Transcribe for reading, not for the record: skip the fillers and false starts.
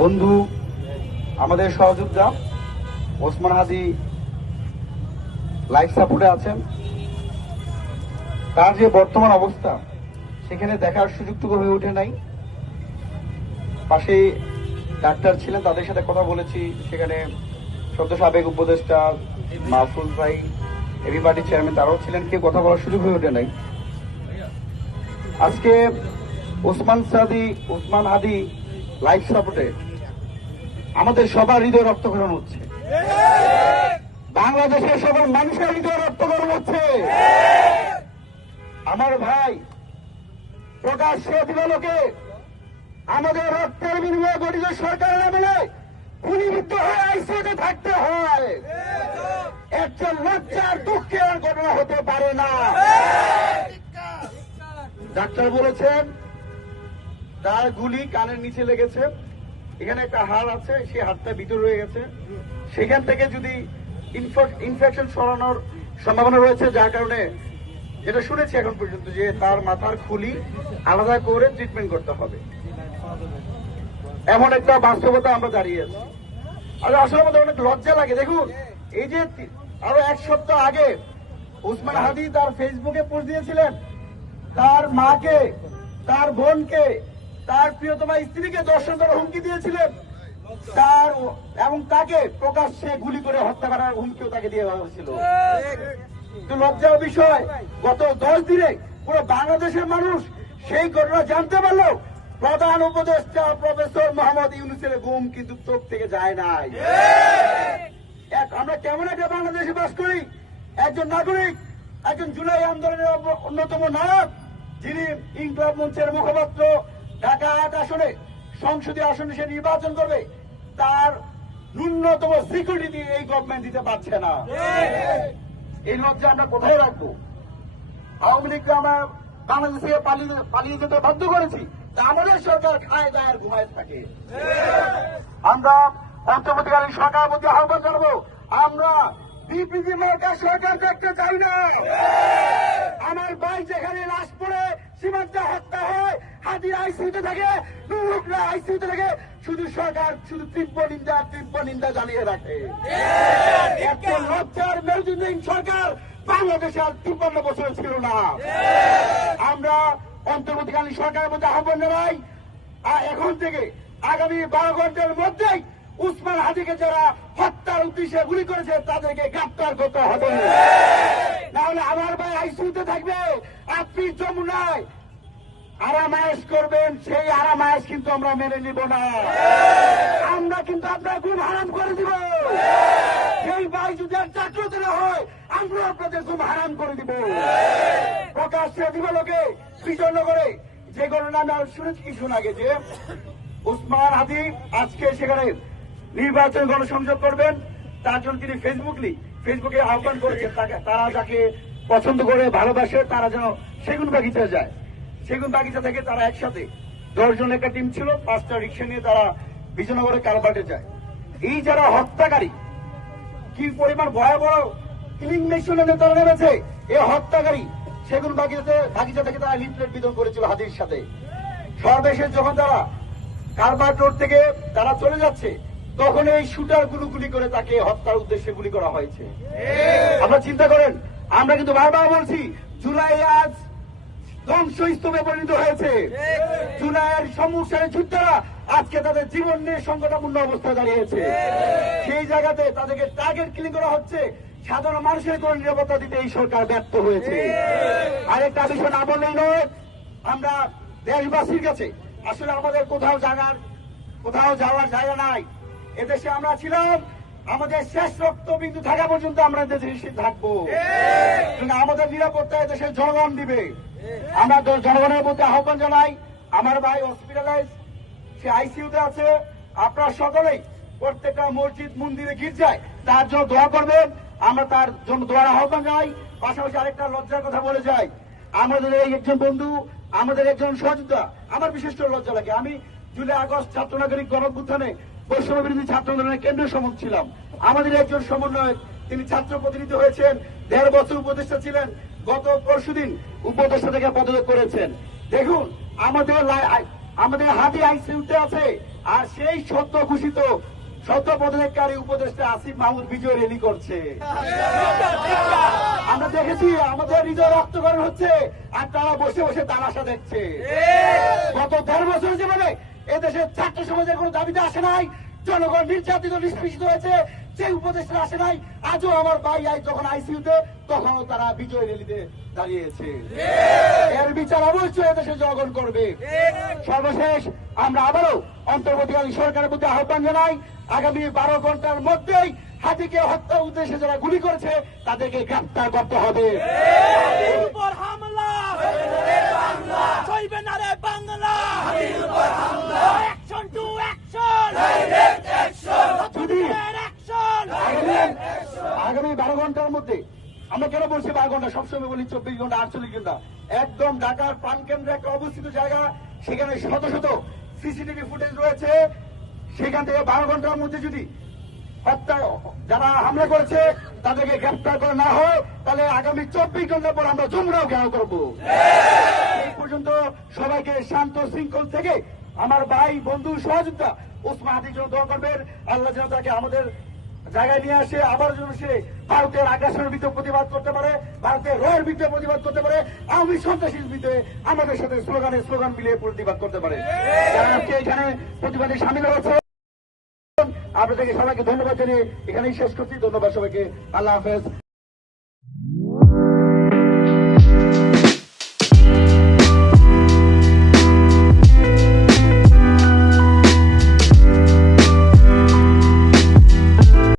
বন্ধু আমাদের সহযোদ্ধা ওসমান হাদি লাইফ সাপোর্টে আছেন। তার যে বর্তমান অবস্থা সেখানে দেখার সুযোগটুকু হয়ে ওঠে নাই। পাশে ডাক্তার ছিলেন, তাদের সাথে কথা বলেছি। সেখানে সদ্য সাবেক উপদেষ্টা মাহফুজ ভাই, এবি পার্টির চেয়ারম্যান, তারাও ছিলেন। কেউ কথা বলার সুযোগ হয়ে ওঠে নাই। আজকে ওসমান হাদি লাইফ সাপোর্টে আমাদের সবার হৃদয় রক্তক্ষরণ হচ্ছে, বাংলাদেশের সকল মানুষের হৃদয় রক্তক্ষরণ হচ্ছে। আমার ভাই প্রকাশ্যে দিবালোকে আমাদের রক্তের বিনিময়ে গঠিত সরকারের আমলে গুলিবিদ্ধ হয়ে আইসিইউতে থাকতে হয়। একজন লজ্জার দুঃখের ঘটনা হতে পারে না। ডাক্তার বলেছেন তার গুলি কানের নিচে লেগেছে, এখানে একটা হাড় আছে, সেই হাড়টা ভিতরে রয়ে গেছে। সেখান থেকে যদি ইনফেকশন ছড়ানোর সম্ভাবনা রয়েছে, যার কারণে যেটা শুনেছি এখন পর্যন্ত যে তার মাথার খুলি আলাদা করে ট্রিটমেন্ট করতে হবে। এমন একটা বাস্তবতা আমরা দাঁড়িয়ে আছি। আর আসলে আমাদের অনেক লজ্জা লাগে। দেখুন, এই যে আরো এক সপ্তাহ আগে ওসমান হাদি তার ফেসবুকে পোস্ট দিয়েছিলেন, তার মাকে, তার বোনকে, তার প্রিয়তমা স্ত্রীকে দর্শন করার হুমকি দিয়েছিলেন, এবং তাকে প্রকাশ্যে গুলি করে হত্যা করার হুমকিও তাকে দিয়ে হয়েছিল। লজ্জার বিষয়, গত 10 দিনে পুরো বাংলাদেশের মানুষ সেই ঘটনা জানতে পারলো। প্রধান উপদেষ্টা প্রফেসর মোহাম্মদ ইউনূসের ঘুম কিন্তু চোখ থেকে যায় নাই। আমরা কেমন একটা বাংলাদেশে বাস করি? একজন নাগরিক, একজন জুলাই আন্দোলনের অন্যতম নায়ক, যিনি ইনকলাব মঞ্চের মুখপাত্র, ঢাকা 8 আসনে সংসদীয় আসনে সে নির্বাচন করবে, তার ন্যূনতম সিকিউরিটি এই গভর্নমেন্ট দিতে পারছে না। এই লজ্জা আমরা কোথায় রাখবো? আওয়ামী লীগকে আমরা বাংলাদেশ থেকে পালিয়ে যেতে বাধ্য করেছি, তা আমাদের সরকার খায় দায় আর ঘুমায় থাকে। আমরা অন্তর্বর্তীকালীন সরকারের প্রতি আহ্বান জানাবো, আমরা বিপিজি মার্কা সরকার দেখতে চাই না। আমার ভাই যেখানে লাশ পড়ে সীমান্তে হত্যা হয়, হাদির আইসিইউতে থাকে, নুরুকরা আইসিইউতে থাকে, শুধু সরকার শুধু তীব্র নিন্দা জানিয়ে রাখে। একটা লজ্জার মেরুদণ্ডহীন সরকার বাংলাদেশে আর 53 বছর ছিল না। আমরা অন্তর্বর্তীকালীন সরকারের মধ্যে আহ্বান জানাই, এখন থেকে আগামী 12 ঘন্টার মধ্যেই ওসমান হাদিকে যারা হত্যার উদ্দেশ্যে গুলি করেছে তাদেরকে গ্রেফতার করতে হবে। নাহলে আমার ভাই আইসিইউতে থাকবে, আপনি যমুনায় আরামায়েশ করবেন, সেই আরামায়েশ কিন্তু আমরা মেনে নিব না। আমরা কিন্তু আপনার ঘুম হারাম করে দিব। সেই ভাই যদি আর জাগ্রত না হয়, আমরা আপনাদের ঘুম হারাম করে দিব। প্রকাশ্যে দিবালোকে বিজয়নগরে যে ঘটনা আমরা শুনেছি কিছুক্ষণ আগে, যে ওসমান হাদি আজকে সেখানে নির্বাচন গণসংযোগ করবেন, তার জন্য তিনি ফেসবুকে আহ্বান করেছেন, তারা যাকে পছন্দ করে ভালোবাসে তারা যেন সেগুন বাগিচা যায়। সেগুন বাগিচা থেকে তারা একসাথে 10 জন একটা টিম ছিল, 5টা রিক্সা নিয়ে তারা বিজয়নগরে কালভার্টে যায়। এই যারা হত্যাকারী, কি পরিমাণ ভয়াবহ কিলিং মেশিনে তারা নেমেছে, এই হত্যাকারী সেগুন বাগিচা থেকে তারা লিফলেট বিতরণ করেছিল হাদির সাথে। সর্বশেষ যখন তারা কালভার্ট রোড থেকে তারা চলে যাচ্ছে, তখন এই শুটার গুলি করে তাকে হত্যার উদ্দেশ্যে গুলি করা হয়েছে। আপনারা চিন্তা করেন, আমরা কিন্তু বারবার বলছি জুলাই আজ ধ্বংসস্তূপে পরিণত হয়েছে। জুলাইয়ের সমস্যার যোদ্ধারা আজকে তাদের জীবন নিয়ে সংকটাপূর্ণ অবস্থায় দাঁড়িয়েছে। সেই জায়গাতে তাদেরকে টার্গেট কিলিং করা হচ্ছে। সাধারণ মানুষের কোন নিরাপত্তা দিতে এই সরকার ব্যর্থ হয়েছে। আরেকটা বিষয় না বললেই নয়, আমরা দেশবাসীর কাছে আসলে আমাদের কোথাও যাওয়ার জায়গা নাই। এদেশে আমরা ছিলাম, আমাদের শেষ রক্তবিন্দু থাকা পর্যন্ত আমরা দেশে থাকবো। আমাদের নিরাপত্তা দেশের জনগণ দিবে। আমরা জনগণের মধ্যে আহ্বান জানাই, আমার ভাই হসপিটালাইজ, সে আইসিইউতে আছে, আপনারা সকলেই প্রত্যেকটা মসজিদ মন্দিরে গির্জায় তার জন্য দোয়া করবেন। আমরা তার জন্য দোয়ার আহ্বান জানাই। পাশাপাশি আরেকটা লজ্জার কথা বলে যাই, আমাদের এই একজন বন্ধু, আমাদের একজন সহযোদ্ধা, আমার বিশেষ করে লজ্জা লাগে। আমি জুলাই আগস্ট ছাত্র নাগরিক গণঅভ্যুত্থানে বৈষম্য বিরোধী ছাত্র আন্দোলনের কেন্দ্রীয় সমন্বয়ক ছিলাম। আমাদের একজন সমন্বয়ক, তিনি ছাত্র প্রতিনিধি হয়েছেন, 1.5 বছর উপদেষ্টা ছিলেন, গত পরশুদিন উপদেষ্টা থেকে পদত্যাগ করেছেন। দেখুন, আমাদের আমাদের হাতি আইসিইউতে আছে। আর সেই সদ্য ঘোষিত সদ্য পদত্যাগকারী উপদেষ্টা আসিফ মাহমুদ বিজয় র্যালি করছে। আমরা দেখেছি আমাদের হৃদয় রক্তকরণ হচ্ছে, আর তারা বসে বসে তামাশা দেখছে। গত ১৩ বছর জীবনে এদেশের ছাত্র সমাজের কোন দাবিতে আসে নাই, জনগণ নির্যাতিত নিষ্পেষিত হয়েছে, সেই উপদেষ্টা আসে নাই। আজও আমার ভাই যখন আইসিইউতে, তখনও তারা বিজয় র্যালিতে দাঁড়িয়েছে। এর বিচার অবশ্যই এদেশের জনগণ করবে। সর্বশেষ আমরা আবারও অন্তর্বর্তীকালীন সরকারের প্রতি আহ্বান জানাই, আগামী 12 ঘন্টার মধ্যেই হাতিকে হত্যার উদ্দেশ্যে যারা গুলি করেছে তাদেরকে গ্রেপ্তার করতে হবে। আগামী 12 ঘন্টার মধ্যে, আমরা কেন বলছি 12 ঘন্টা, সবসময় বলি 24 ঘন্টা 48 ঘন্টা, একদম ঢাকার প্রাণকেন্দ্রে একটা অবস্থিত জায়গা, সেখানে শত শত সিসিটিভি ফুটেজ রয়েছে। সেখান থেকে 12 ঘন্টার মধ্যে যদি হত্যা যারা হামলা করেছে তাদেরকে গ্রেপ্তার করা না হয়, তাহলে আগামী 24 ঘন্টা পর আমরা যমুনাও ঘেরাও করবো। এই পর্যন্ত সবাইকে শান্ত শৃঙ্খল থেকে আমার ভাই বন্ধু সহযোগিতা ওসমান হাদির জন্য দোয়া করবেন। আল্লাহ যেন তাকে আমাদের জায়গায় নিয়ে আসে, আবার যেন সে ভারতের আগ্রাসনের বিরুদ্ধে প্রতিবাদ করতে পারে, ভারতের রয়ের বিরুদ্ধে প্রতিবাদ করতে পারে, আওয়ামী সন্ত্রাসীর বিরুদ্ধে আমাদের সাথে স্লোগান মিলিয়ে প্রতিবাদ করতে পারে। যারা আজকে এখানে প্রতিবাদে সামিল হয়েছে আপনাদেরকে সবাইকে ধন্যবাদ জানিয়ে এখানেই শেষ করছি। ধন্যবাদ সবাইকে। আল্লাহ হাফেজ।